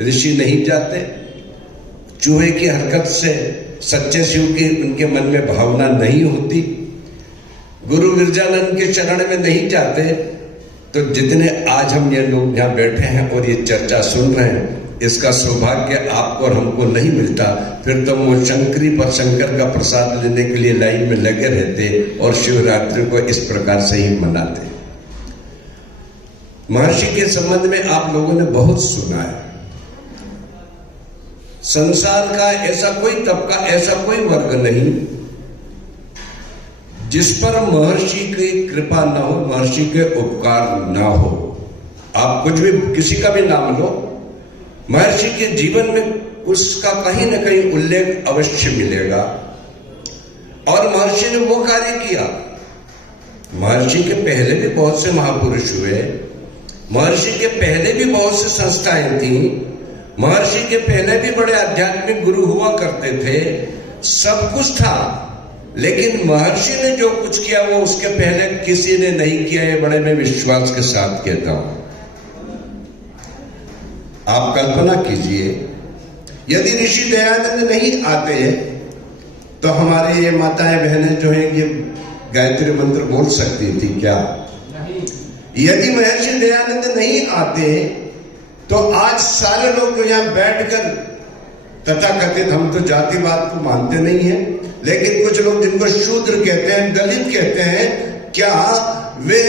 ऋषि नहीं जाते। चूहे की हरकत से सच्चे शिव की उनके मन में भावना नहीं होती। गुरु विरजानंद के चरण में नहीं जाते। तो जितने आज हम ये लोग यहाँ बैठे हैं और ये चर्चा सुन रहे हैं, इसका सौभाग्य आपको और हमको नहीं मिलता, फिर तो वो शंकरी पर शंकर का प्रसाद लेने के लिए लाइन में लगे रहते और शिवरात्रि को इस प्रकार से ही मनाते। महर्षि के संबंध में आप लोगों ने बहुत सुना है। संसार का ऐसा कोई तबका, ऐसा कोई वर्ग नहीं जिस पर महर्षि की कृपा ना हो, महर्षि के उपकार ना हो। आप कुछ भी किसी का भी नाम लो, महर्षि के जीवन में उसका कहीं ना कहीं उल्लेख अवश्य मिलेगा। और महर्षि ने वो कार्य किया। महर्षि के पहले भी बहुत से महापुरुष हुए, महर्षि के पहले भी बहुत सी संस्थाएं थी, महर्षि के पहले भी बड़े आध्यात्मिक गुरु हुआ करते थे, सब कुछ था। लेकिन महर्षि ने जो कुछ किया वो उसके पहले किसी ने नहीं किया। ये बड़े मैं विश्वास के साथ कहता हूं। आप कल्पना कीजिए, यदि ऋषि दयानंद नहीं आते तो हमारे ये माताएं बहनें जो हैं ये गायत्री मंत्र बोल सकती थी क्या? यदि महर्षि दयानंद नहीं आते तो आज सारे लोग जो यहां बैठकर तथाकथित, हम तो जातिवाद को मानते नहीं है, लेकिन कुछ लोग जिनको शूद्र कहते हैं, दलित कहते हैं, क्या वे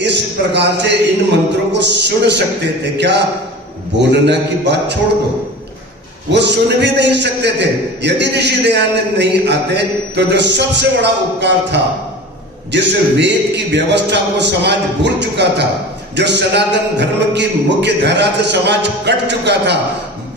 इस प्रकार से इन मंत्रों को सुन सकते थे क्या? बोलना की बात छोड़ दो, वो सुन भी नहीं सकते थे। यदि ऋषि दयानंद नहीं आते तो जो सबसे बड़ा उपकार था, जिस वेद की व्यवस्था को समाज भूल चुका था, जो सनातन धर्म की मुख्य धारा से समाज कट चुका था,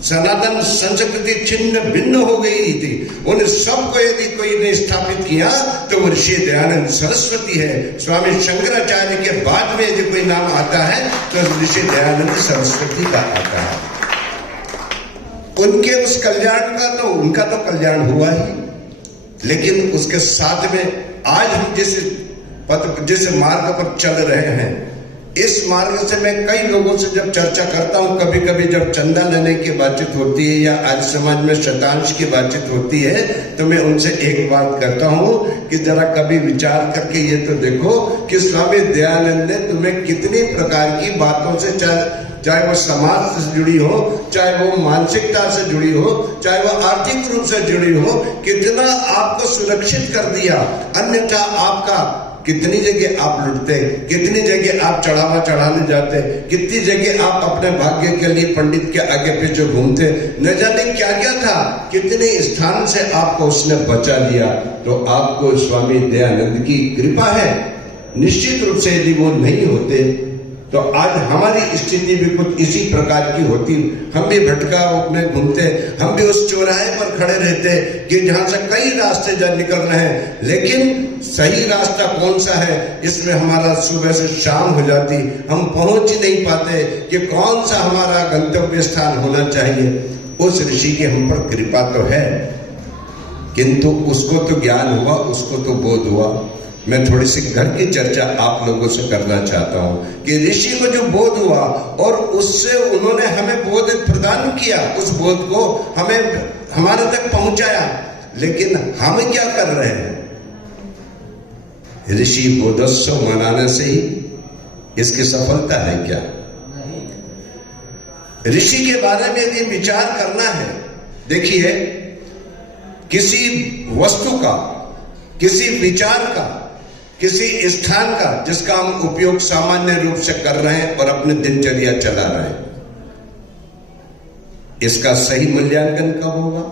सनातन संस्कृति छिन्न भिन्न हो गई थी, उन सबको यदि कोई ने स्थापित किया तो वो ऋषि दयानंद सरस्वती है। स्वामी शंकराचार्य के बाद में यदि कोई नाम आता है तो ऋषि दयानंद सरस्वती का आता है। उनके उस कल्याण का तो उनका तो कल्याण हुआ ही, लेकिन उसके साथ में आज हम जिस मार्ग पर चल रहे हैं, इस मार्ग से मैं कई लोगों से जब चर्चा करता हूं, कभी कभी जब चंदा लेने की बातचीत होती है या आज समाज में शतांश की बातचीत होती है, तो मैं उनसे एक बात करता हूं कि जरा कभी विचार करके ये तो देखो कि स्वामी दयानंद ने तुम्हें कितनी प्रकार की बातों से, चाहे वो समाज से जुड़ी हो, चाहे वो मानसिकता से जुड़ी हो, चाहे वो आर्थिक रूप से जुड़ी हो, कितना आपको सुरक्षित कर दिया। अन्यथा आपका कितनी जगह आप लुटते, कितनी जगह आप चढ़ावा चढ़ाने जाते, कितनी जगह आप अपने भाग्य के लिए पंडित के आगे पीछे घूमते, न जाने क्या क्या था, कितने स्थान से आपको उसने बचा लिया। तो आपको स्वामी दयानंद की कृपा है। निश्चित रूप से यदि वो नहीं होते तो आज हमारी स्थिति भी कुछ इसी प्रकार की होती। हम भी भटका में घूमते, हम भी उस चौराहे पर खड़े रहते कि जहां से कई रास्ते जा निकल रहे हैं, लेकिन सही रास्ता कौन सा है, इसमें हमारा सुबह से शाम हो जाती, हम पहुंच ही नहीं पाते कि कौन सा हमारा गंतव्य स्थान होना चाहिए। उस ऋषि की हम पर कृपा तो है, किंतु उसको तो ज्ञान हुआ, उसको तो बोध हुआ। मैं थोड़ी सी घर की चर्चा आप लोगों से करना चाहता हूं कि ऋषि को जो बोध हुआ और उससे उन्होंने हमें बोध प्रदान किया, उस बोध को हमें हमारे तक पहुंचाया, लेकिन हम क्या कर रहे हैं? ऋषि बोधोत्सव मनाने से ही इसकी सफलता है क्या? ऋषि के बारे में यदि विचार करना है, देखिए, किसी वस्तु का, किसी विचार का, किसी स्थान का जिसका हम उपयोग सामान्य रूप से कर रहे हैं और अपने दिनचर्या चला रहे हैं, इसका सही मूल्यांकन कब होगा?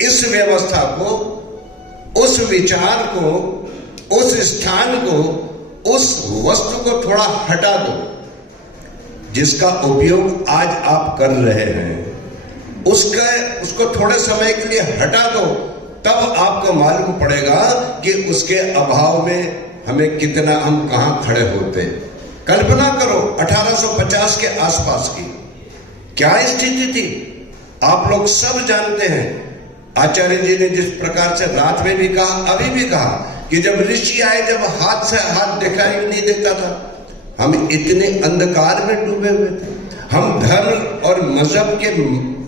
इस व्यवस्था को, उस विचार को, उस स्थान को, उस वस्तु को थोड़ा हटा दो जिसका उपयोग आज आप कर रहे हैं, उसको थोड़े समय के लिए हटा दो, तब आपको मालूम पड़ेगा कि उसके अभाव में हमें कितना, हम कहां खड़े होते। कल्पना करो 1850 के आसपास की क्या स्थिति थी, आप लोग सब जानते हैं। आचार्य जी ने जिस प्रकार से रात में भी कहा, अभी भी कहा कि जब ऋषि आए, जब हाथ से हाथ दिखाई नहीं देता था, हम इतने अंधकार में डूबे हुए थे, हम धर्म और मजहब के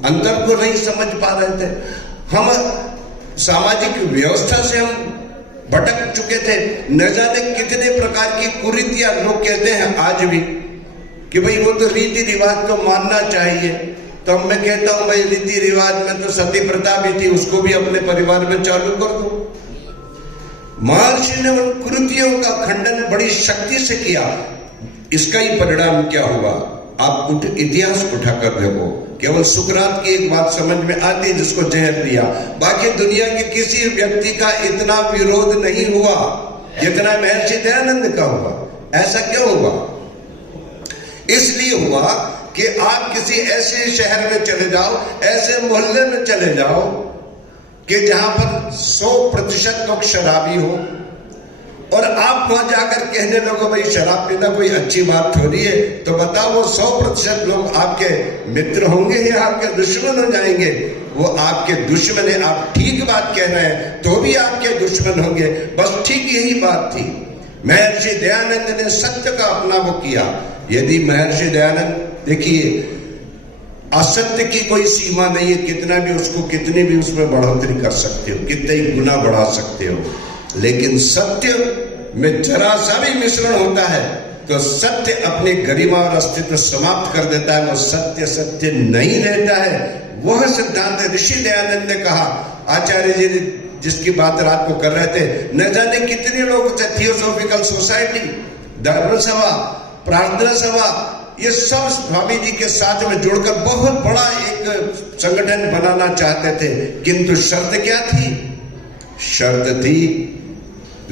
अंतर को नहीं समझ पा रहे थे। हम सामाजिक व्यवस्था से हम भटक चुके थे। न जाने कितने प्रकार की कुरीतियां लोग कहते हैं आज भी कि भाई वो तो रीति रिवाज को मानना चाहिए। तो मैं कहता हूं भाई रीति रिवाज में तो सती प्रथा भी थी, उसको भी अपने परिवार में चालू कर दो। महर्षि ने उन कुरीतियों का खंडन बड़ी शक्ति से किया। इसका ही परिणाम क्या हुआ, आप इतिहास उठाकर देखो। केवल सुकरात की एक बात समझ में आती है जिसको जहर दिया, बाकी दुनिया के किसी व्यक्ति का इतना विरोध नहीं हुआ जितना महर्षि दयानंद का हुआ। ऐसा क्यों हुआ? इसलिए हुआ कि आप किसी ऐसे शहर में चले जाओ, ऐसे मोहल्ले में चले जाओ कि जहां पर 100% लोग शराबी हो, और आप वहां जाकर कहने लगो भाई शराब पीना कोई अच्छी बात थोड़ी है, तो बताओ वो 100% लोग आपके मित्र होंगे या आपके दुश्मन हो जाएंगे? वो आपके दुश्मन है। आप ठीक बात कह रहे हैं तो भी आपके दुश्मन होंगे। बस ठीक यही बात थी। महर्षि दयानंद ने सत्य का अपना वो किया। यदि महर्षि दयानंद, देखिए असत्य की कोई सीमा नहीं है, कितना भी उसको कितनी भी उसमें बढ़ोतरी कर सकते हो, कितने ही गुना बढ़ा सकते हो, लेकिन सत्य में जरा सा भी मिश्रण होता है तो सत्य अपनी गरिमा और अस्तित्व समाप्त कर देता है। वो सत्य सत्य नहीं रहता है। वह सिद्धांत ऋषि दयानंद ने कहा। आचार्य जी जिसकी बात रात को कर रहे थे, न जाने कितने लोग थे, थियोसॉफिकल सोसाइटी, धर्म सभा, प्रार्थना सभा, ये सब स्वामी जी के साथ में जुड़कर बहुत बड़ा एक संगठन बनाना चाहते थे। किंतु शर्त क्या थी? शर्त थी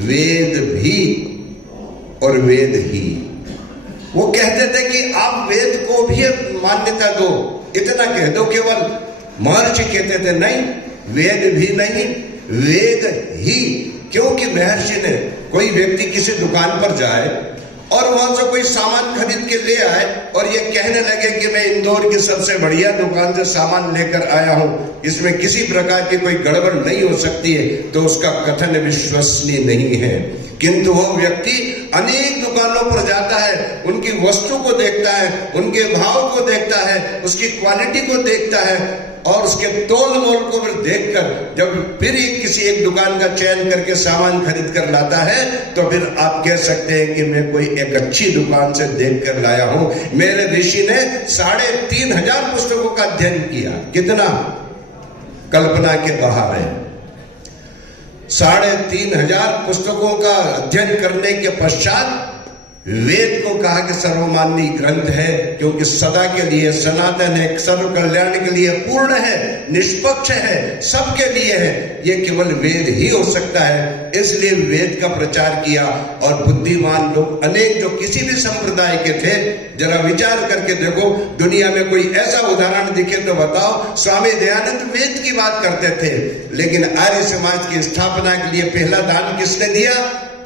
वेद भी और वेद ही। वो कहते थे कि आप वेद को भी मान्यता दो, इतना कह दो केवल। महर्षि कहते थे नहीं, वेद भी नहीं, वेद ही। क्योंकि महर्षि ने, कोई व्यक्ति किसी दुकान पर जाए और वहां से कोई सामान खरीद के ले आए और ये कहने लगे कि मैं इंदौर की सबसे बढ़िया दुकान से सामान लेकर आया हूं, इसमें किसी प्रकार की कोई गड़बड़ नहीं हो सकती है, तो उसका कथन विश्वसनीय नहीं है। किंतु वो व्यक्ति अनेक दुकानों पर जाता है, उनकी वस्तु को देखता है, उनके भाव को देखता है, उसकी क्वालिटी को देखता है, और उसके तोल मोल को फिर देखकर जब फिर किसी एक दुकान का चयन करके सामान खरीद कर लाता है, तो फिर आप कह सकते हैं कि मैं कोई एक अच्छी दुकान से देख कर लाया हूं। मेरे ऋषि ने 3500 पुस्तकों का अध्ययन किया। कितना? कल्पना के बाहर है। 3500 पुस्तकों का अध्ययन करने के पश्चात वेद को कहा कि सर्वमान्य ग्रंथ है, क्योंकि सदा के लिए सनातन है, सर्व कल्याण के लिए पूर्ण है, निष्पक्ष है, सबके लिए है, ये केवल वेद ही हो सकता है। इसलिए वेद का प्रचार किया। और बुद्धिमान लोग अनेक जो किसी भी संप्रदाय के थे, जरा विचार करके देखो, दुनिया में कोई ऐसा उदाहरण दिखे तो बताओ। स्वामी दयानंद वेद की बात करते थे, लेकिन आर्य समाज की स्थापना के लिए पहला दान किसने दिया?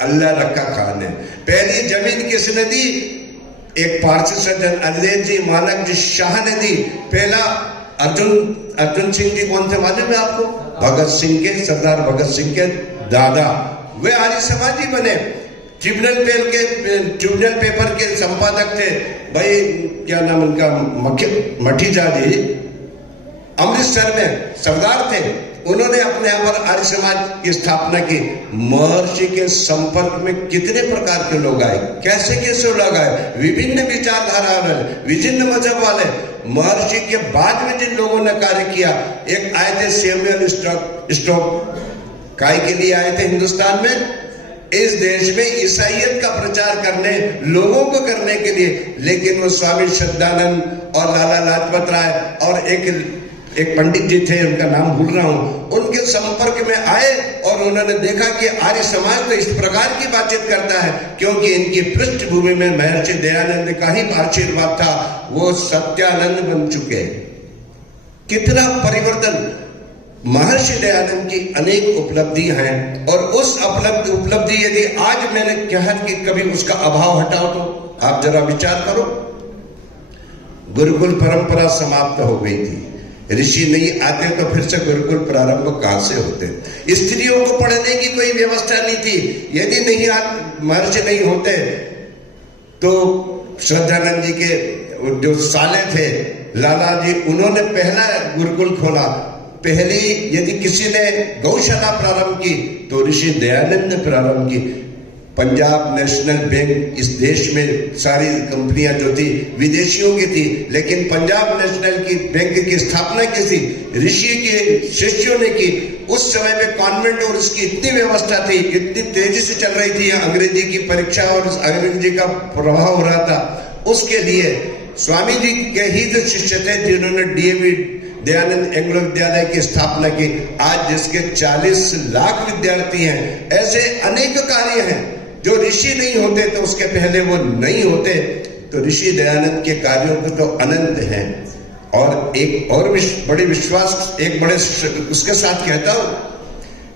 अल्लाह रखा खान ने। पहली जमीन किसने दी? एक पारसी सज्जन अनिल जी मानक जी शाह ने दी। पहला अर्जुन सिंह जी कौन थे मालूम है आपको? भगत सिंह के, सरदार भगत सिंह के दादा, वे आर्य समाजी बने। ट्रिब्यूनल पेपर के संपादक थे भाई, क्या नाम उनका, मठीजा जी, अमृतसर में सरदार थे। उन्होंने अपने यहाँ पर आर्य समाज की स्थापना की। महर्षि के संपर्क में कितने प्रकार के लोग आए, कैसे कैसे लोग आए, विभिन्न विचारधारा वाले, विभिन्न मजहब वाले। महर्षि के बाद में जिन लोगों ने कार्य किया, एक आए थे सैमुअल स्टोक, काय के लिए आए थे हिंदुस्तान में, इस देश में ईसाईयत का प्रचार करने, लोगों को करने के लिए। लेकिन वो स्वामी श्रद्धानंद और लाला लाजपत राय और एक पंडित जी थे, उनका नाम भूल रहा हूं, उनके संपर्क में आए और उन्होंने देखा कि आर्य समाज तो इस प्रकार की बातचीत करता है, क्योंकि इनकी पृष्ठभूमि में महर्षि दयानंद का ही आशीर्वाद था। वो सत्यानंद बन चुके। कितना परिवर्तन! महर्षि दयानंद की अनेक उपलब्धियां हैं, और उस उपलब्धि यदि आज मैंने कहा कि कभी उसका अभाव हटाओ, तो आप जरा विचार करो। गुरुकुल परंपरा समाप्त हो गई थी, ऋषि नहीं आते तो फिर से गुरुकुल प्रारंभ कहां से होते? स्त्रियों को पढ़ने की कोई व्यवस्था नहीं थी। यदि महर्षि नहीं होते तो श्रद्धानंद जी के जो साले थे लाला जी, उन्होंने पहला गुरुकुल खोला। पहली यदि किसी ने गौशाला प्रारंभ की तो ऋषि दयानंद ने प्रारंभ की। पंजाब नेशनल बैंक, इस देश में सारी कंपनियां जो थी विदेशियों की थी, लेकिन पंजाब नेशनल की बैंक की स्थापना किसी ऋषि के शिष्यों ने की। उस समय में कॉन्वेंट और उसकी इतनी व्यवस्था थी, इतनी तेजी से चल रही थी, अंग्रेजी की परीक्षा और अंग्रेजी का प्रभाव हो रहा था। उसके लिए स्वामी जी के ही जो शिष्य थे जिन्होंने डीएवी दयानंद एंग्लो विद्यालय की स्थापना की। आज जिसके 40 लाख विद्यार्थी हैं। ऐसे अनेक कार्य हैं जो ऋषि नहीं होते तो उसके पहले वो नहीं होते। तो ऋषि दयानंद के कार्यों को तो अनंत हैं। और एक और बड़े विश्वास, एक बड़े उसके साथ कहता हूं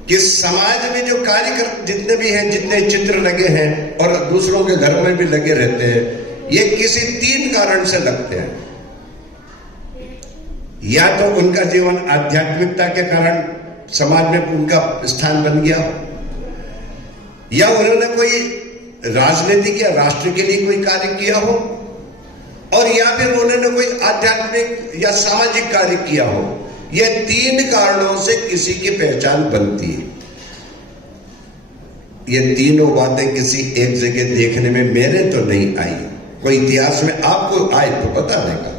कि समाज में जो कार्य जितने भी हैं, जितने चित्र लगे हैं और दूसरों के घर में भी लगे रहते हैं, ये किसी 3 कारण से लगते हैं। या तो उनका जीवन आध्यात्मिकता के कारण समाज में उनका स्थान बन गया, या उन्होंने कोई राजनीतिक या राष्ट्र के लिए कोई कार्य किया हो, और या फिर उन्होंने कोई आध्यात्मिक या सामाजिक कार्य किया हो। यह 3 कारणों से किसी की पहचान बनती है। ये तीनों बातें किसी एक जगह देखने में मेरे तो नहीं आई, कोई इतिहास में आपको आए तो बता देगा।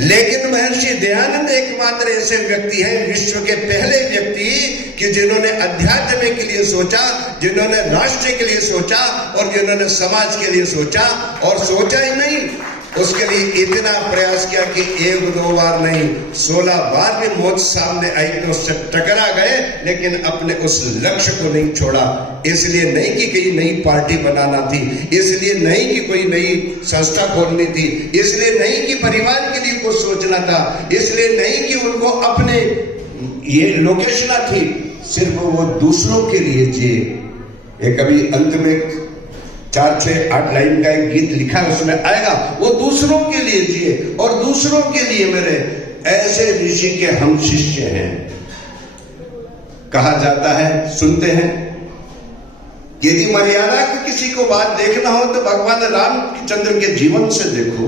लेकिन महर्षि दयानंद एकमात्र ऐसे व्यक्ति हैं, विश्व के पहले व्यक्ति कि जिन्होंने अध्यात्म के लिए सोचा, जिन्होंने राष्ट्र के लिए सोचा और जिन्होंने समाज के लिए सोचा। और सोचा ही नहीं, उसके लिए इतना प्रयास किया कि 1-2 बार नहीं 16 बार भी मौत सामने आई तो उससे टकरा गए, लेकिन अपने उस लक्ष्य को नहीं छोड़ा। इसलिए नहीं कि कोई नई पार्टी बनाना थी, इसलिए नहीं कि कोई नई संस्था खोलनी थी, इसलिए नहीं कि परिवार के लिए कुछ सोचना था, इसलिए नहीं कि उनको अपने ये लोकेशना थी, सिर्फ वो दूसरों के लिए जिए। एक कभी अंत में 4-6-8 लाइन का एक गीत लिखा, उसमें आएगा वो दूसरों के लिए जिए और दूसरों के लिए मेरे ऐसे ऋषि के हम शिष्य हैं। कहा जाता है, सुनते हैं, यदि मर्यादा की किसी को बात देखना हो तो भगवान रामचंद्र के जीवन से देखो।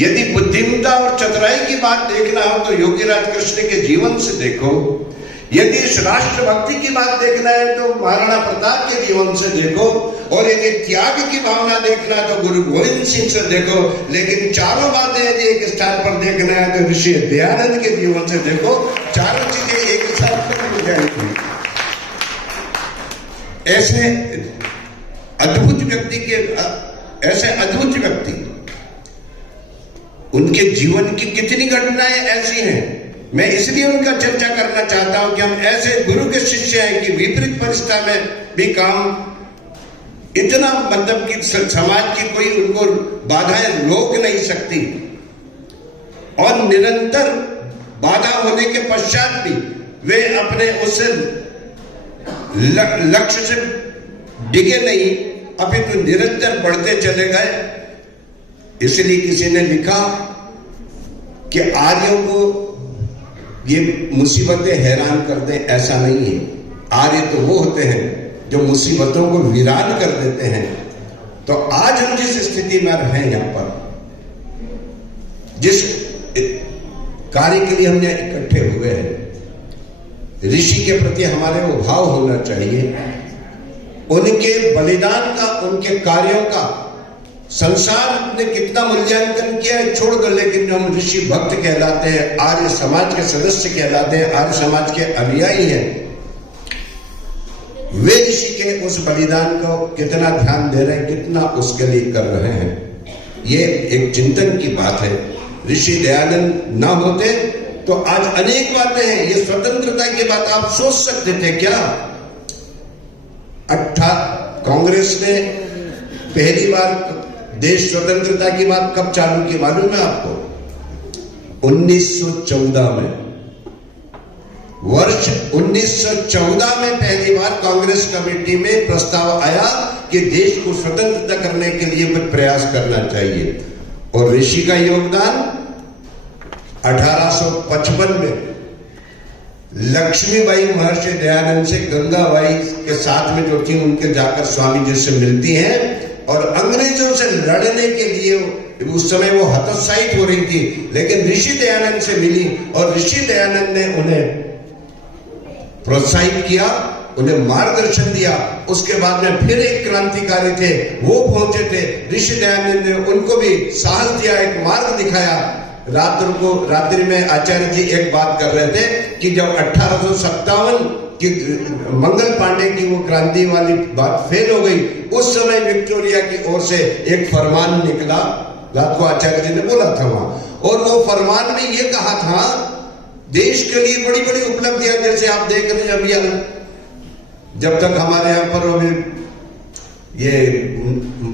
यदि बुद्धिमत्ता और चतुराई की बात देखना हो तो योगीराज कृष्ण के जीवन से देखो। यदि इस राष्ट्र भक्ति की बात देखना है तो महाराणा प्रताप के जीवन से देखो। और यदि त्याग की भावना देखना है तो गुरु गोविंद सिंह से देखो। लेकिन चारों बातें यदि एक स्थान पर देखना है तो ऋषि दयानंद के जीवन से देखो। चारों चीजें एक साथ हो जाएंगी। ऐसे अद्भुत व्यक्ति के, ऐसे अद्भुत व्यक्ति, उनके जीवन की कितनी घटनाएं ऐसी हैं। मैं इसलिए उनका चर्चा करना चाहता हूं कि हम ऐसे गुरु के शिष्य हैं कि विपरीत परिस्थिति में भी काम इतना, मतलब कि समाज की कोई उनको बाधाएं रोक नहीं सकती। और निरंतर बाधा होने के पश्चात भी वे अपने उस लक्ष्य से डिगे नहीं, अपितु निरंतर बढ़ते चले गए। इसलिए किसी ने लिखा कि आर्यों को ये मुसीबतें हैरान कर दें, ऐसा नहीं है। आर्य तो वो होते हैं जो मुसीबतों को वीरान कर देते हैं। तो आज हम जिस स्थिति में हैं, यहां पर जिस कार्य के लिए हम यहाँ इकट्ठे हुए हैं, ऋषि के प्रति हमारे वो भाव होना चाहिए। उनके बलिदान का, उनके कार्यों का संसार ने कितना मूल्यांकन किया है छोड़ दो, लेकिन हम ऋषि भक्त कहलाते हैं, आर्य समाज के सदस्य कहलाते हैं, आर्य समाज के अनुयायी हैं। वे ऋषि के उस बलिदान को कितना ध्यान दे रहे हैं, कितना उसके लिए कर रहे हैं, ये एक चिंतन की बात है। ऋषि दयानंद ना होते तो आज अनेक बातें हैं। ये स्वतंत्रता की बात आप सोच सकते थे क्या? कांग्रेस ने पहली बार देश स्वतंत्रता की बात कब चालू की मालूम है आपको? 1914 में। वर्ष 1914 में पहली बार कांग्रेस कमेटी में प्रस्ताव आया कि देश को स्वतंत्रता करने के लिए कुछ प्रयास करना चाहिए। और ऋषि का योगदान 1855 में लक्ष्मीबाई महर्षि दयानंद से गंगाबाई के साथ में जो थी, उनके जाकर स्वामी जी से मिलती हैं और अंग्रेजों से लड़ने के लिए उस समय वो हतोत्साहित हो रही थी, लेकिन ऋषि दयानंद से मिली और ऋषि दयानंद ने उन्हें प्रोत्साहित किया, उन्हें मार्गदर्शन दिया। उसके बाद में फिर एक क्रांतिकारी थे, वो पहुंचे थे, ऋषि दयानंद ने उनको भी साहस दिया, एक मार्ग दिखाया। रात्रि में आचार्य जी एक बात कर रहे थे कि जब 1857 की मंगल पांडे की वो क्रांति वाली बात फेल हो गई, उस समय विक्टोरिया की ओर से एक फरमान निकला, रात को आचार्य जी ने बोला था वहां, और वो फरमान में ये कहा था देश के लिए बड़ी बड़ी उपलब्धियां, जैसे आप देख रहे हैं अभी जब तक हमारे यहाँ पर अभी ये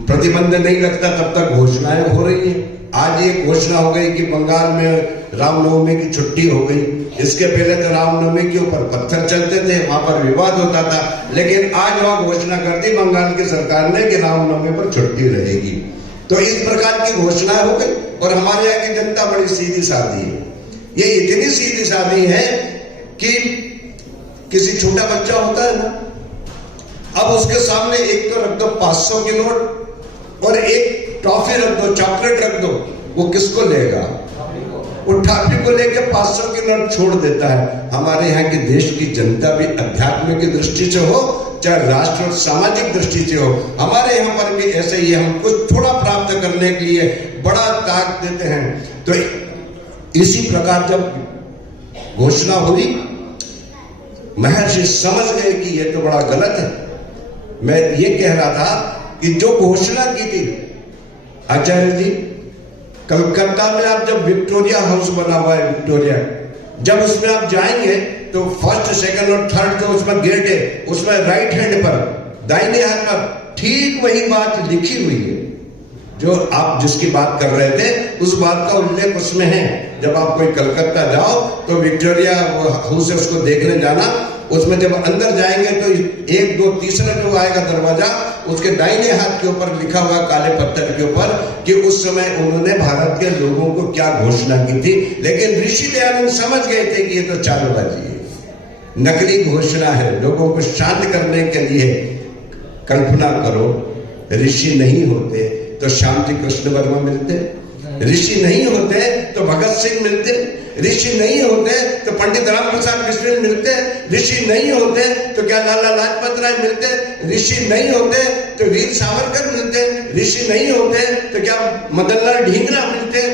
प्रतिबंध नहीं लगता तब तक घोषणाएं हो रही है। आज ये घोषणा हो गई कि बंगाल में रामनवमी की छुट्टी हो गई। इसके पहले तो रामनवमी के ऊपर पत्थर चलते थे, वहां पर विवाद होता था, लेकिन आज वहां घोषणा कर दी बंगाल की सरकार ने कि रामनवमी पर छुट्टी रहेगी। तो इस प्रकार की घोषणा हो गई। और हमारे यहाँ की जनता बड़ी सीधी सादी है, ये इतनी सीधी सादी है कि किसी छोटा बच्चा होता है ना, अब उसके सामने एक तो रख दो 500 की नोट और एक टॉफी रख दो, चॉकलेट रख दो, वो किसको लेगा? वो टॉफी को लेके 500 की नोट छोड़ देता है। हमारे यहाँ की देश की जनता भी अध्यात्म की दृष्टि से हो, चाहे राष्ट्र और सामाजिक दृष्टि से हो, हमारे यहाँ पर भी ऐसे ही हम कुछ थोड़ा प्राप्त करने के लिए बड़ा त्याग देते हैं। तो इसी प्रकार जब घोषणा हुई, महर्षि समझ गए कि ये तो बड़ा गलत है। मैं ये कह रहा था कि जो घोषणा की थी आचार्य जी, कलकत्ता में आप जब विक्टोरिया हाउस बना हुआ है, विक्टोरिया, जब उसमें आप जाएंगे तो फर्स्ट, सेकंड और थर्ड जो उसमें गेट है, उसमें राइट हैंड पर, दाहिने हाथ पर ठीक वही बात लिखी हुई है जो आप जिसकी बात कर रहे थे, उस बात का उल्लेख उसमें है। जब आप कोई कलकत्ता जाओ तो विक्टोरिया हाउस है, उसको देखने जाना, उसमें जब अंदर जाएंगे तो 1, 2, तीसरा जो आएगा दरवाजा, उसके दाहिने हाथ के ऊपर लिखा हुआ काले पत्थर के ऊपर कि उस समय उन्होंने भारत के लोगों को क्या घोषणा की थी। लेकिन ऋषि दयानंद समझ गए थे कि ये तो चालबाजी है, नकली घोषणा है, लोगों को शांत करने के लिए। कल्पना करो, ऋषि नहीं होते तो श्यामजी कृष्ण वर्मा मिलते, ऋषि नहीं होते तो भगत सिंह मिलते, ऋषि नहीं होते तो पंडित राम प्रसाद बिस्मिल मिलते, ऋषि नहीं होते तो क्या लाला लाजपत राय मिलते, ऋषि नहीं होते तो वीर सावरकर मिलते, ऋषि नहीं होते तो क्या मदनलाल ढींगरा मिलते।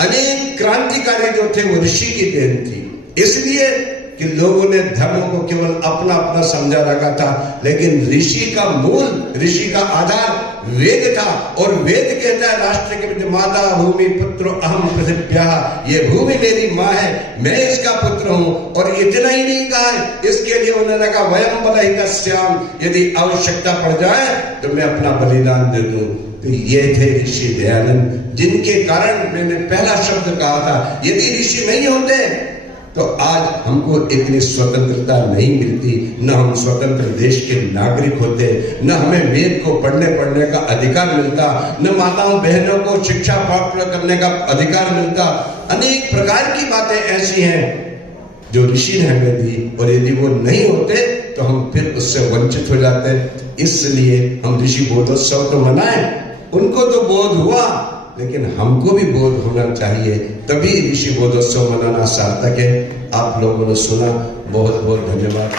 अनेक क्रांतिकारी जो थे वो ऋषि की देन थी, इसलिए कि लोगों ने धर्म को केवल अपना अपना समझा रखा था। लेकिन ऋषि का मूल, ऋषि का आधार वेद था, और वेद कहता है राष्ट्र के माता भूमि पुत्र अहम पृथिव्याः, ये भूमि मेरी माँ है, मैं इसका पुत्र हूँ। और इतना ही नहीं कहा है, इसके लिए उन्होंने कहा वयम बलहितस्याम, यदि आवश्यकता पड़ जाए तो मैं अपना बलिदान दे दूं। तो ये थे ऋषि दयानंद, जिनके कारण मैंने पहला शब्द कहा था, यदि ऋषि नहीं होते तो आज हमको इतनी स्वतंत्रता नहीं मिलती, न हम स्वतंत्र देश के नागरिक होते, न हमें वेद को पढ़ने का अधिकार मिलता, न माताओं बहनों को शिक्षा प्राप्त करने का अधिकार मिलता। अनेक प्रकार की बातें ऐसी हैं जो ऋषि ने हमें दी, और यदि वो नहीं होते तो हम फिर उससे वंचित हो जाते। इसलिए हम ऋषि बोधोत्सव तो मनाएं, उनको तो बोध हुआ, लेकिन हमको भी बोध होना चाहिए, तभी ऋषि बोधोत्सव मनाना सार्थक है। आप लोगों ने सुना, बहुत बहुत धन्यवाद।